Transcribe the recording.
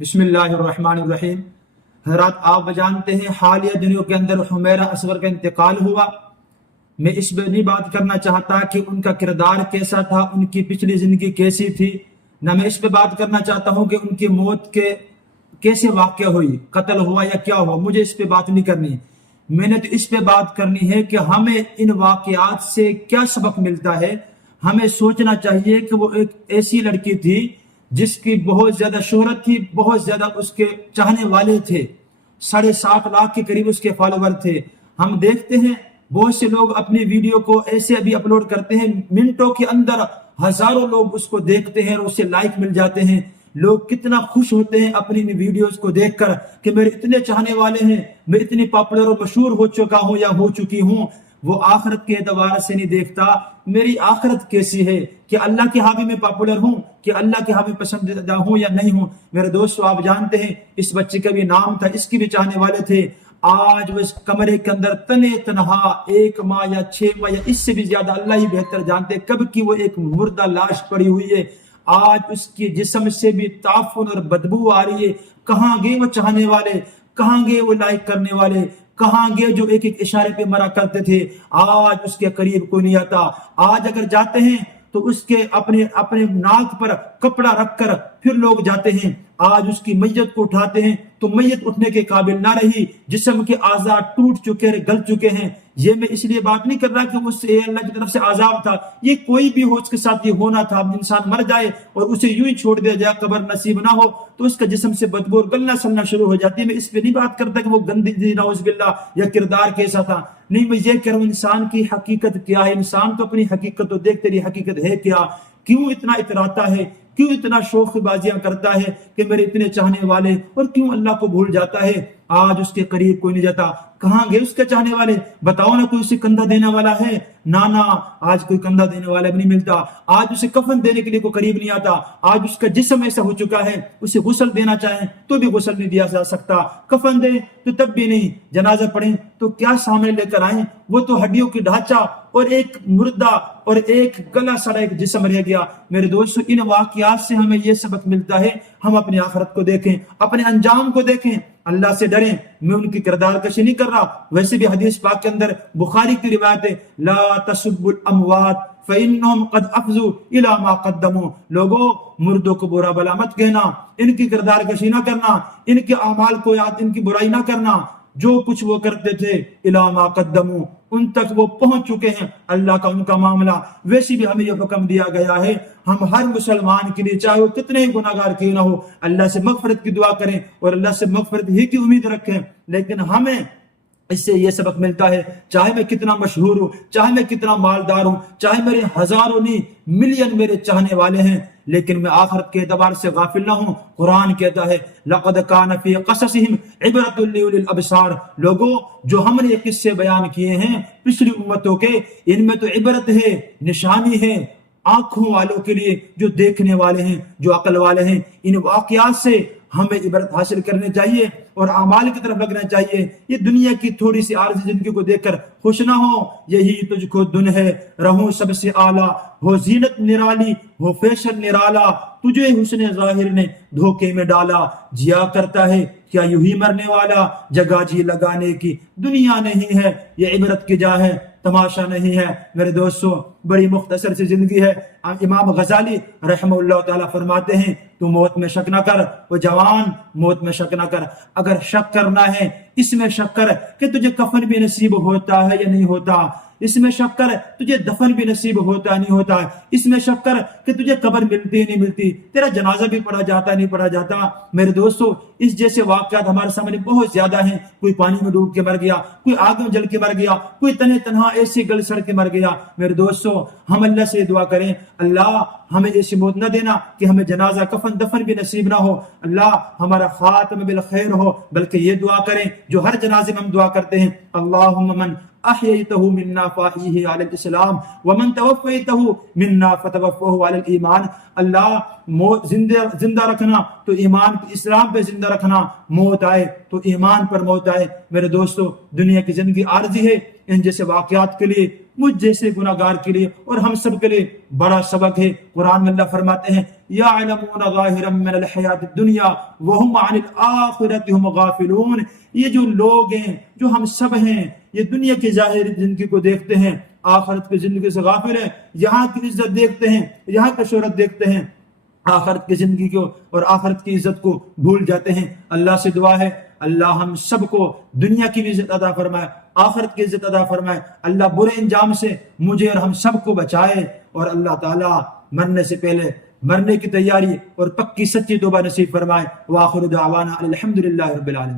بسم اللہ الرحمن الرحیم۔ حضرات آپ جانتے ہیں حالیہ دنوں کے اندر حمیرہ اصغر کا انتقال ہوا۔ میں اس پہ نہیں بات کرنا چاہتا کہ ان کا کردار کیسا تھا، ان کی پچھلی زندگی کیسی تھی، نہ میں اس پہ بات کرنا چاہتا ہوں کہ ان کی موت کے کیسے واقع ہوئی، قتل ہوا یا کیا ہوا، مجھے اس پہ بات نہیں کرنی۔ میں نے تو اس پہ بات کرنی ہے کہ ہمیں ان واقعات سے کیا سبق ملتا ہے۔ ہمیں سوچنا چاہیے کہ وہ ایک ایسی لڑکی تھی جس کی بہت زیادہ شہرت تھی، بہت زیادہ اس کے چاہنے والے تھے، 7.5 لاکھ کے قریب اس کے فالوور تھے۔ ہم دیکھتے ہیں بہت سے لوگ اپنی ویڈیو کو ایسے ابھی اپلوڈ کرتے ہیں، منٹوں کے اندر ہزاروں لوگ اس کو دیکھتے ہیں اور اس سے لائک مل جاتے ہیں۔ لوگ کتنا خوش ہوتے ہیں اپنی ویڈیوز کو دیکھ کر کہ میرے اتنے چاہنے والے ہیں، میں اتنی پاپولر اور مشہور ہو چکا ہوں یا ہو چکی ہوں۔ وہ آخرت کے اعتبار سے نہیں دیکھتا میری آخرت کیسی ہے، کہ اللہ کے ہاں بھی میں پاپولر ہوں، کہ اللہ کے ہاں بھی پسندیدہ ہوں یا نہیں ہوں۔ میرے دوستو آپ جانتے ہیں اس بچے کا بھی نام تھا، اس کی بھی چاہنے والے تھے۔ آج وہ اس کمرے کے اندر تنے تنہا 1 ماہ یا 6 ماہ یا اس سے بھی زیادہ اللہ ہی بہتر جانتے کب کی وہ ایک مردہ لاش پڑی ہوئی ہے۔ آج اس کی جسم سے بھی تعفن اور بدبو آ رہی ہے۔ کہاں گئے وہ چاہنے والے، کہاں گئے وہ لائک کرنے والے، کہاں گئے جو ایک ایک اشارے پہ مرا کرتے تھے۔ آج اس کے قریب کوئی نہیں آتا۔ آج اگر جاتے ہیں تو اس کے اپنے ناک پر کپڑا رکھ کر پھر لوگ جاتے ہیں۔ آج اس کی میت کو اٹھاتے ہیں تو میت اٹھنے کے قابل نہ رہی، جسم کے اعضاء ٹوٹ چکے، گل چکے ہیں۔ یہ میں اس لیے بات نہیں کر رہا کہ اس سے اللہ کی طرف سے عذاب تھا، یہ کوئی بھی ہو اس کے ساتھ یہ ہونا تھا۔ انسان مر جائے اور اسے یوں ہی چھوڑ دیا جائے، قبر نصیب نہ ہو تو اس کا جسم سے بدبو اور گلنا سلنا شروع ہو جاتی ہے۔ میں اس پہ نہیں بات کرتا کہ وہ گندی تھی نعوذ باللہ یا کردار کیسا تھا، نہیں، میں یہ کہہ رہا ہوں انسان کی حقیقت کیا ہے۔ انسان تو اپنی حقیقت تو دیکھ، تیری حقیقت ہے کیا؟ کیوں اتنا اتراتا ہے، کیوں اتنا شوخ بازیاں کرتا ہے کہ میرے اتنے چاہنے والے، اور کیوں اللہ کو بھول جاتا ہے؟ آج اس کے قریب کوئی نہیں جاتا۔ کہاں گئے اس کے چاہنے والے؟ بتاؤ نا کوئی اسے کندھا دینے والا ہے؟ نانا آج کوئی کندھا دینے والا بھی نہیں ملتا۔ آج اسے کفن دینے کے لیے کوئی قریب نہیں آتا۔ آج اس کا جسم ایسا ہو چکا ہے، اسے غسل دینا چاہیں تو بھی غسل نہیں دیا جا سکتا، کفن دیں تو تب بھی نہیں، جنازہ پڑھیں تو کیا سامنے لے کر آئیں؟ وہ تو ہڈیوں کی ڈھانچہ اور ایک مردہ اور ایک گلا سڑا ایک جسم رہ گیا۔ میرے دوستو ان واقعات سے ہمیں یہ سبق ملتا ہے، ہم اپنی آخرت کو دیکھیں، اپنے انجام کو دیکھیں، اللہ سے ڈریں۔ میں ان کی کردار کشی نہیں کر رہا، ویسے بھی حدیث پاک کے اندر بخاری کی روایت ہے، لا تسبوا الاموات فانهم قد افضوا الى ما قدموا۔ لوگوں مردوں کو برا بلا مت کہنا، ان کی کردار کشی نہ کرنا، ان کے اعمال کو یاد، ان کی برائی نہ کرنا۔ جو کچھ وہ کرتے تھے الی ما قدموا، ان تک وہ پہنچ چکے ہیں، اللہ کا ان کا معاملہ۔ ویسے بھی ہمیں یہ حکم دیا گیا ہے، ہم ہر مسلمان کے لیے چاہے وہ کتنے ہی گناہگار کیوں نہ ہو، اللہ سے مغفرت کی دعا کریں اور اللہ سے مغفرت ہی کی امید رکھیں۔ لیکن ہمیں اس سے یہ سبق ملتا ہے، چاہے میں کتنا مشہور ہوں، چاہے میں کتنا مالدار ہوں، چاہے میرے ہزاروں نہیں ملین میرے چاہنے والے ہیں، لیکن میں آخرت کے اعتبار سے غافل نہ ہوں۔ قرآن کہتا ہے لَقَدْ كَانَ فِي قَصَصِهِمْ عِبْرَةٌ لِأُولِي الْأَبْصَارِ۔ لوگوں جو ہم نے یہ قصے بیان کیے ہیں پچھلی امتوں کے، ان میں تو عبرت ہے، نشانی ہے آنکھوں والوں کے لیے جو دیکھنے والے ہیں، جو عقل والے ہیں۔ ان واقعات سے ہمیں عبرت حاصل کرنی چاہیے اور اعمال کی طرف لگنا چاہیے۔ یہ دنیا کی تھوڑی سی عارضی زندگی کو دیکھ کر خوش نہ ہو، یہی تجھ کو دن ہے، رہوں سب سے اعلیٰ، ہو زینت نرالی، ہو فیشن نرالا، تجھے حسن ظاہر نے دھوکے میں ڈالا۔ جیا کرتا ہے کیا یوں ہی مرنے والا، جگہ جی لگانے کی دنیا نہیں ہے، یہ عبرت کی جا ہے، تماشا نہیں ہے۔ میرے دوستو بڑی مختصر سی زندگی ہے۔ امام غزالی رحمہ اللہ تعالیٰ فرماتے ہیں تو موت میں شک نہ کر، وہ جوان موت میں شک نہ کر۔ اگر شک کرنا ہے اس میں شک کر کہ تجھے کفن بھی نصیب ہوتا ہے یا نہیں ہوتا، اس میں شک کر تجھے دفن بھی نصیب ہوتا نہیں ہوتا، اس میں شک کر کہ تجھے قبر ملتی نہیں ملتی، تیرا جنازہ بھی پڑھا جاتا نہیں پڑھا جاتا۔ میرے دوستو اس جیسے واقعات ہمارے سامنے بہت زیادہ ہیں۔ کوئی پانی میں ڈوب کے مر گیا، کوئی آگ میں جل کے مر گیا، کوئی تنہا تنہا ایسی گل سڑ کے مر گیا۔ میرے دوستو ہم اللہ سے دعا کریں، اللہ ہمیں ایسی موت نہ دینا کہ ہمیں جنازہ کفن دفن بھی نصیب نہ ہو، اللہ ہمارا خاتمہ بالخیر ہو۔ بلکہ یہ دعا کریں جو ہر جنازے میں ہم دعا کرتے ہیں، اللہم من احییتہ منا فاحیہ علی الاسلام ومن توفیتہ منا فتوفہ علی الایمان۔ اللہ موت زندہ رکھنا تو ایمان اسلام پہ زندہ رکھنا، موت آئے تو ایمان پر موت آئے۔ میرے دوستو دنیا کی زندگی عارضی ہے، ان جیسے واقعات کے لیے، مجھ جیسے گناہگار کے لیے اور ہم سب کے لیے بڑا سبق ہے۔ قرآن میں اللہ فرماتے ہیں يعلمون ظاهرا من الحیات الدنیا وهم عن الآخرة هم غافلون. یہ جو لوگ ہیں، جو ہم سب ہیں، یہ دنیا کی ظاہری زندگی کو دیکھتے ہیں، آخرت کی زندگی سے غافل ہیں. یہاں کی عزت دیکھتے ہیں، یہاں کی شہرت دیکھتے ہیں، آخرت کی زندگی کو اور آخرت کی عزت کو بھول جاتے ہیں. اللہ سے دعا ہے اللہ ہم سب کو دنیا کی بھی عزت عطا فرمائے، آخرت کی عزت عطا فرمائے. اللہ برے انجام سے مجھے اور ہم سب کو بچائے، اور اللہ تعالیٰ مرنے سے پہلے مرنے کی تیاری اور پکی سچی توبہ نصیب فرمائے. وآخر دعوانا الحمدللہ رب العالمین.